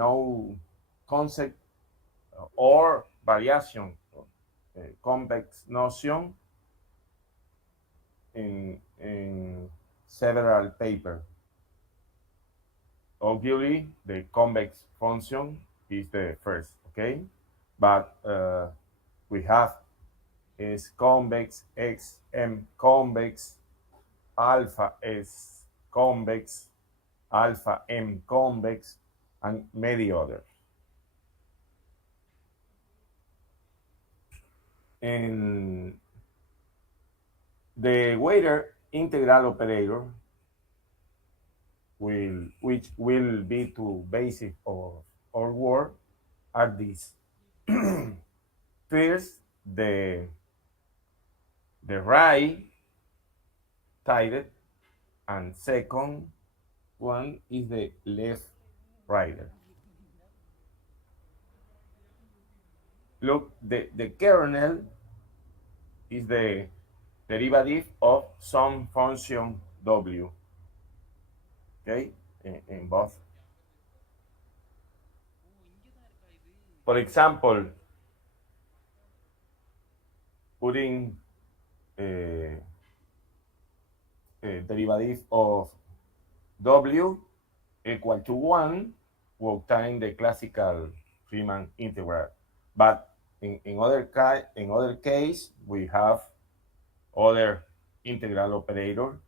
no concept or variation, convex notion in several papers. Obviously, the convex function is the first, okay? But we have is convex, x, m convex, alpha s convex, alpha m convex, and many others. And the Weider integral operator which will be two bases of our work are these. First, the right-sided, and second one is the left-rider. Look, the kernel is the derivative of some function w, okay, in both. For example, putting a derivative of w equal to 1 will obtain the classical Riemann integral. But in other case, we have other integral operator,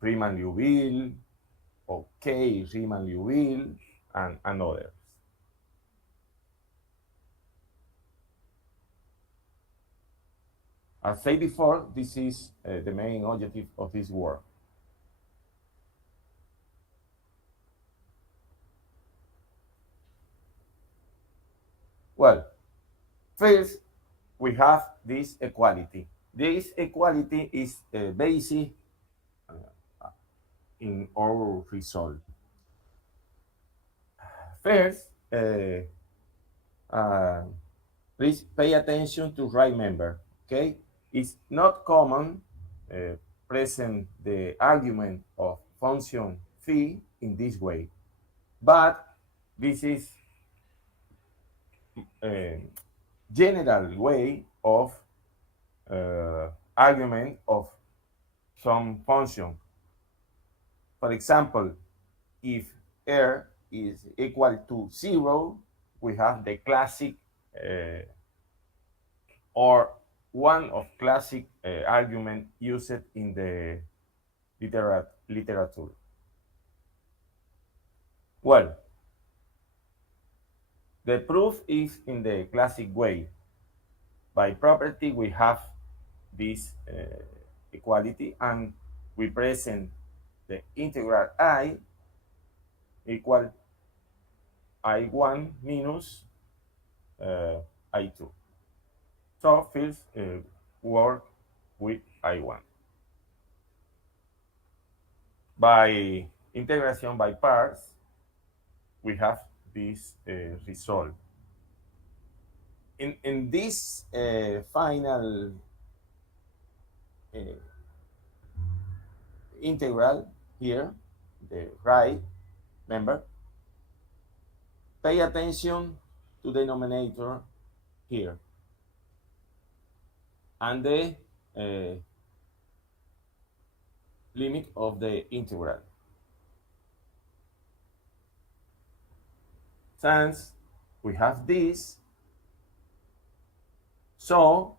Riemann-Liouville, or K Riemann-Liouville, and others. As said before, this is the main objective of this work. Well, first, we have this equality. This equality is basic in our result. First, please pay attention to right member, okay? It's not common present the argument of function phi in this way, but this is a general way of argument of some function. For example, if R is equal to 0, we have the classic or one of classic argument used in the literature. Well, the proof is in the classic way. By property, we have this equality, and we present the integral I equal I1 minus I2. So first work with I1. By integration by parts, we have this result. In this final integral here, the right member, pay attention to the denominator here and the limit of the integral. Since we have this, so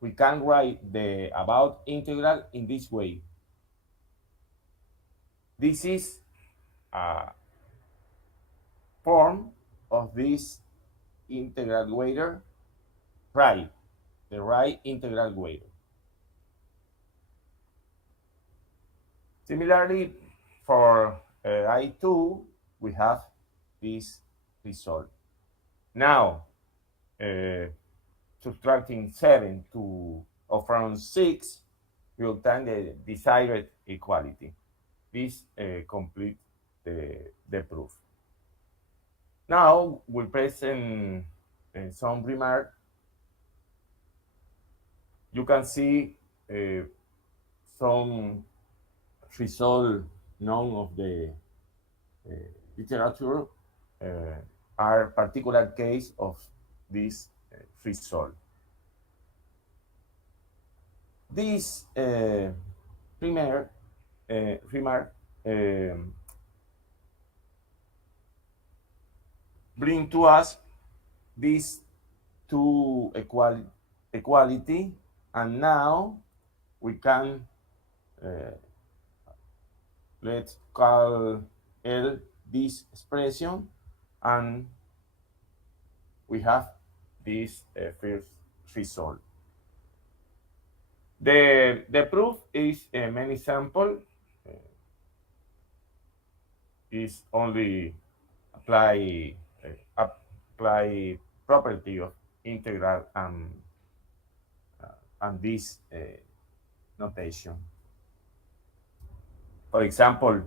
we can write the about integral in this way. This is a form of this integral waiter, right, the right integral waiter. Similarly, for I2, we have this result. Now, subtracting 7 from 6, we obtain the desired equality. This completes the proof. Now, we present some remark. You can see some result known of the literature are particular case of this result. This primer remark bring to us these two equality, and now we can let's call L this expression, and we have this first result. The proof is a many sample, is only apply property of integral and this notation. For example,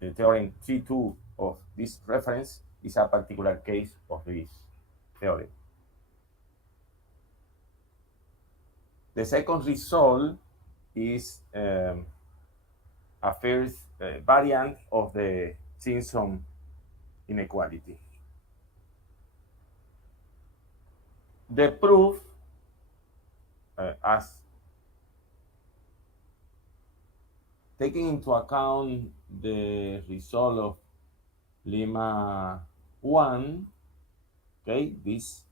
the theorem T2 of this reference is a particular case of this theorem. The second result is a first variant of the Simpson inequality. The proof, as taking into account the result of lemma 1, okay, this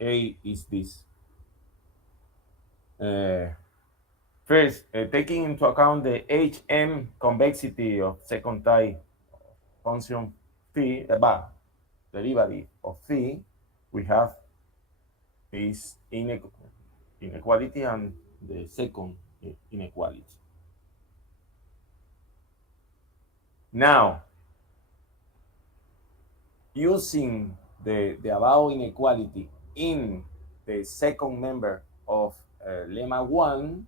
A is this. First, taking into account the HM convexity of second type function phi, derivative of phi, we have this inequality and the second inequality. Now, using the above inequality in the second member of lemma 1,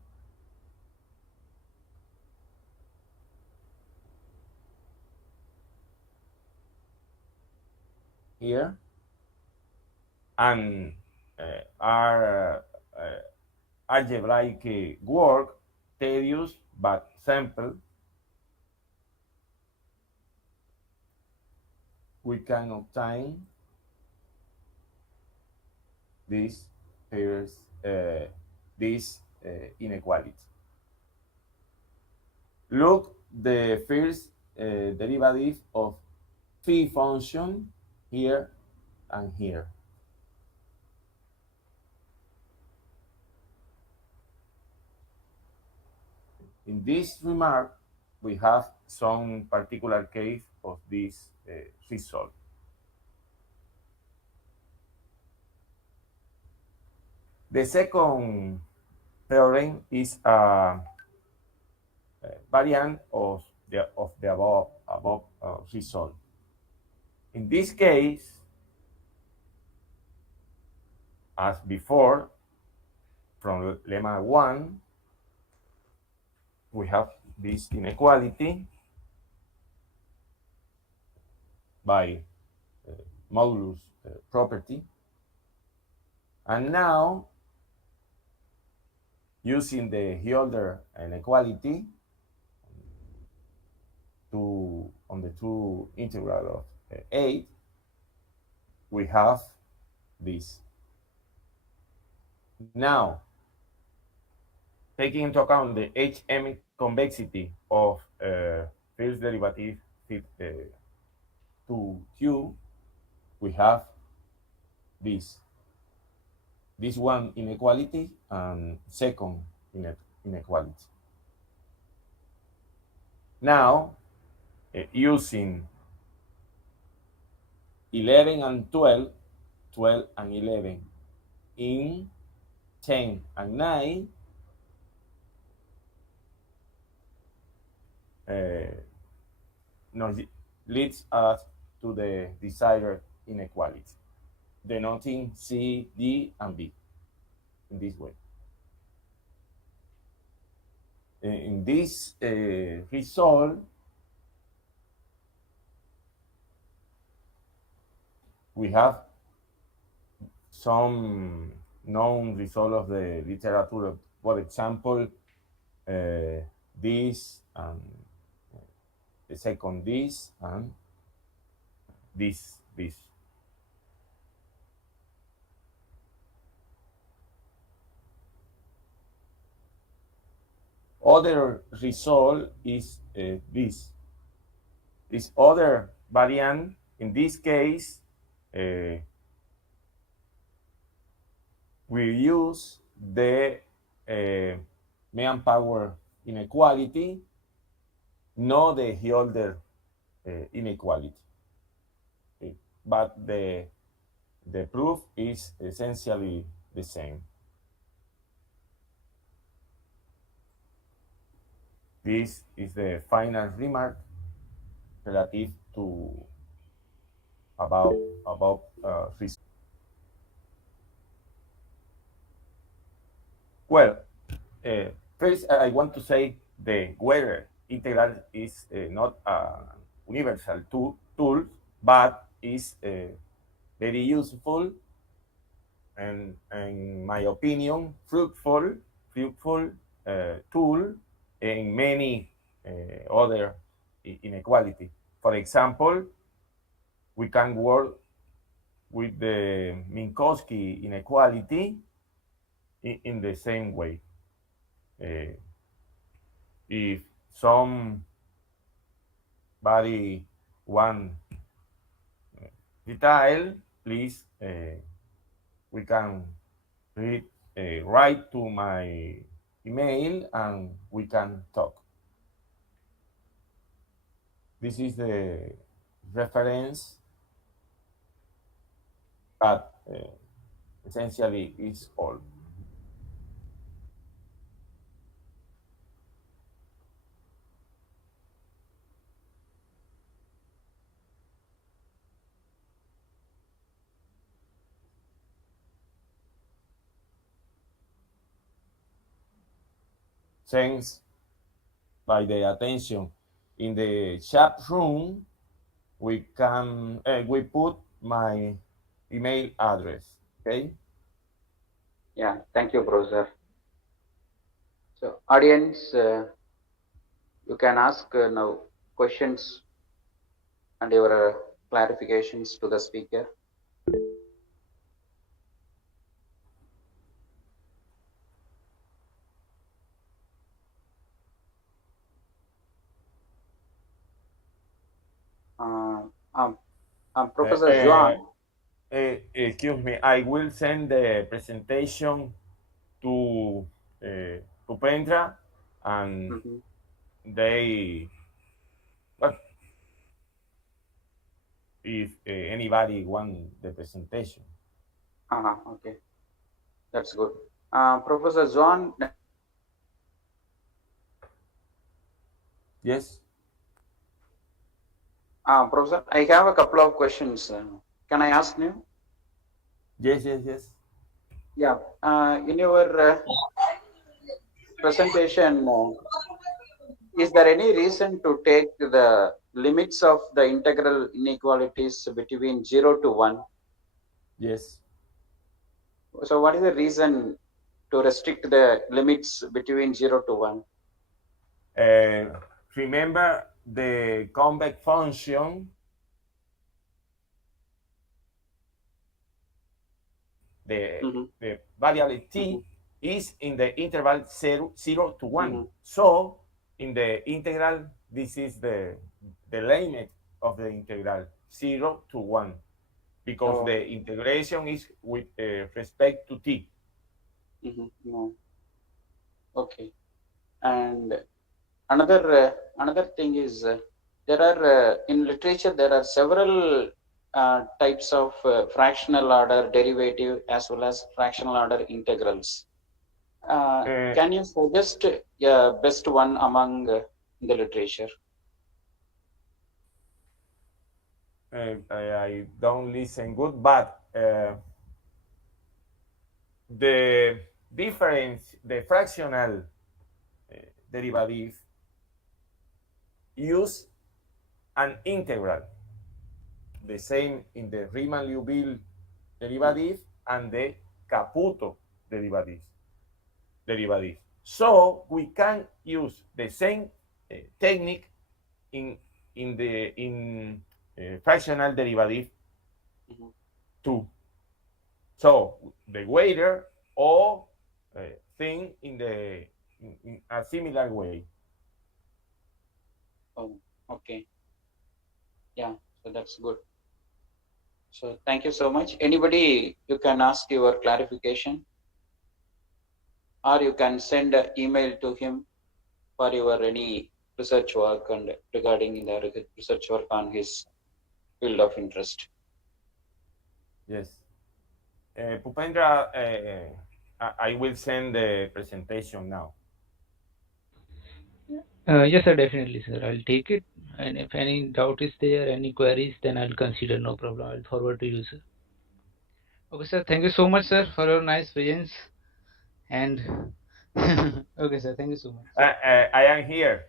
here, and our algebraic work, tedious but simple, we can obtain this inequality. Look the first derivative of phi function here and here. In this remark, we have some particular case of this result. The second theorem is a variant of the above result. In this case, as before, from lemma 1, we have this inequality by modulus property. And now, using the Hilder inequality on the two integral of 8, we have this. Now, taking into account the HM convexity of first derivative to Q, we have this one inequality and second inequality. Now, using 11 and 12, 12 and 11 in 10 and 9, leads us to the desired inequality, denoting C, D, and B in this way. In this result, we have some known results of the literature. For example, this and the second this and this. Other result is this. This other variant, in this case, we use the manpower inequality, not the Hilder inequality. Okay. But the proof is essentially the same. This is the final remark relative to about result. Well, first I want to say the Weather integral is not a universal tool, but is very useful and, in my opinion, fruitful tool in many other inequality. For example, we can work with the Minkowski inequality in the same way. If somebody want detail, please, we can write to my email and we can talk. This is the reference, but essentially is all. Thanks by the attention. In the chat room, we can we put my email address. Okay. Yeah, thank you, Professor. So, audience, you can ask now questions and your clarifications to the speaker. Professor Juan. Excuse me, I will send the presentation to Pendra, and they, well, if anybody want the presentation. Okay, that's good. Professor Juan. Yes. Professor, I have a couple of questions. Can I ask you? Yes. Yeah. In your presentation, is there any reason to take the limits of the integral inequalities between 0 to 1? Yes. So what is the reason to restrict the limits between 0 to 1? Remember the convex function, the variable t is in the interval 0 to 1. So in the integral, this is the limit of the integral 0 to 1, because the integration is with respect to t. No. Okay. And another thing is there are in literature there are several types of fractional order derivative as well as fractional order integrals. Can you suggest best one among the literature? I don't listen good, but the difference, the fractional derivative use an integral. The same in the Riemann-Liouville derivative, and the Caputo derivatives. So we can use the same technique in fractional derivative too. So the waiter or thing in a similar way. Oh, okay. Yeah, so that's good. So thank you so much. Anybody, you can ask your clarification, or you can send an email to him for your any research work and regarding the research work on his field of interest. Yes. Pupendra, I will send the presentation now. Yes, sir, definitely, sir. I'll take it. And if any doubt is there, any queries, then I'll consider. No problem. I'll forward to you, sir. Okay, sir. Thank you so much, sir, for your nice presence. And okay, sir. Thank you so much. I am here.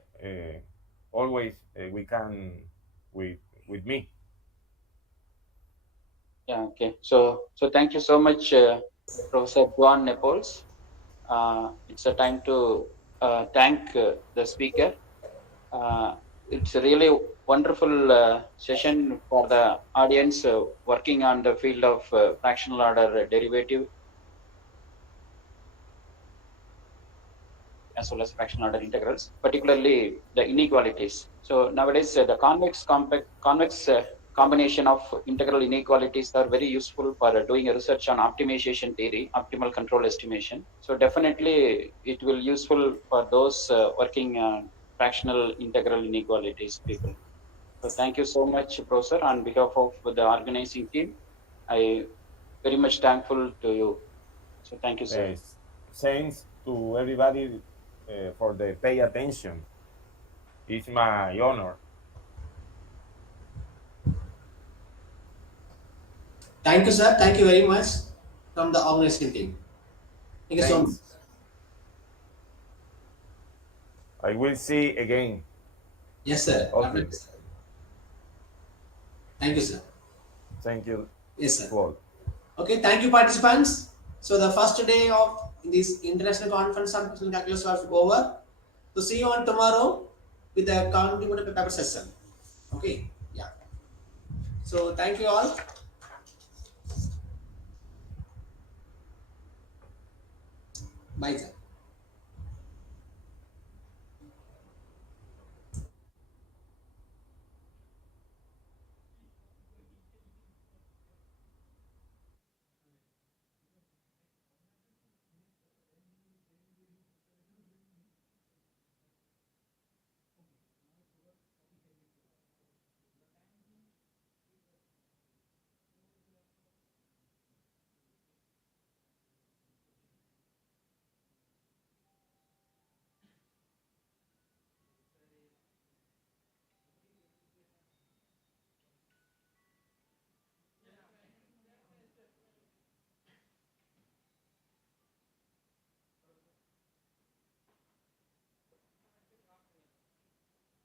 Always we can with me. Yeah, okay. So thank you so much, Professor Juan Napoles. It's a time to thank the speaker. It's a really wonderful session for the audience working on the field of fractional order derivative as well as fractional order integrals, particularly the inequalities. So nowadays, the convex combination of integral inequalities are very useful for doing a research on optimization theory, optimal control estimation. So definitely, it will useful for those working on fractional integral inequalities people. So thank you so much, Professor. On behalf of the organizing team, I very much thankful to you. So thank you, sir. Uh, Thanks to everybody for the pay attention. It's my honor. Thank you, sir. Thank you very much from the organizing team. Thank you so much. Thanks. I will see again. Yes, sir. Okay. Definitely, sir. Thank you, sir. Thank you Yes, sir. to all. Okay, thank you, participants. So the first day of this international conference on personal calculus was over. So see you on tomorrow with the contributor paper session. Okay. Yeah. So thank you all. Bye, sir.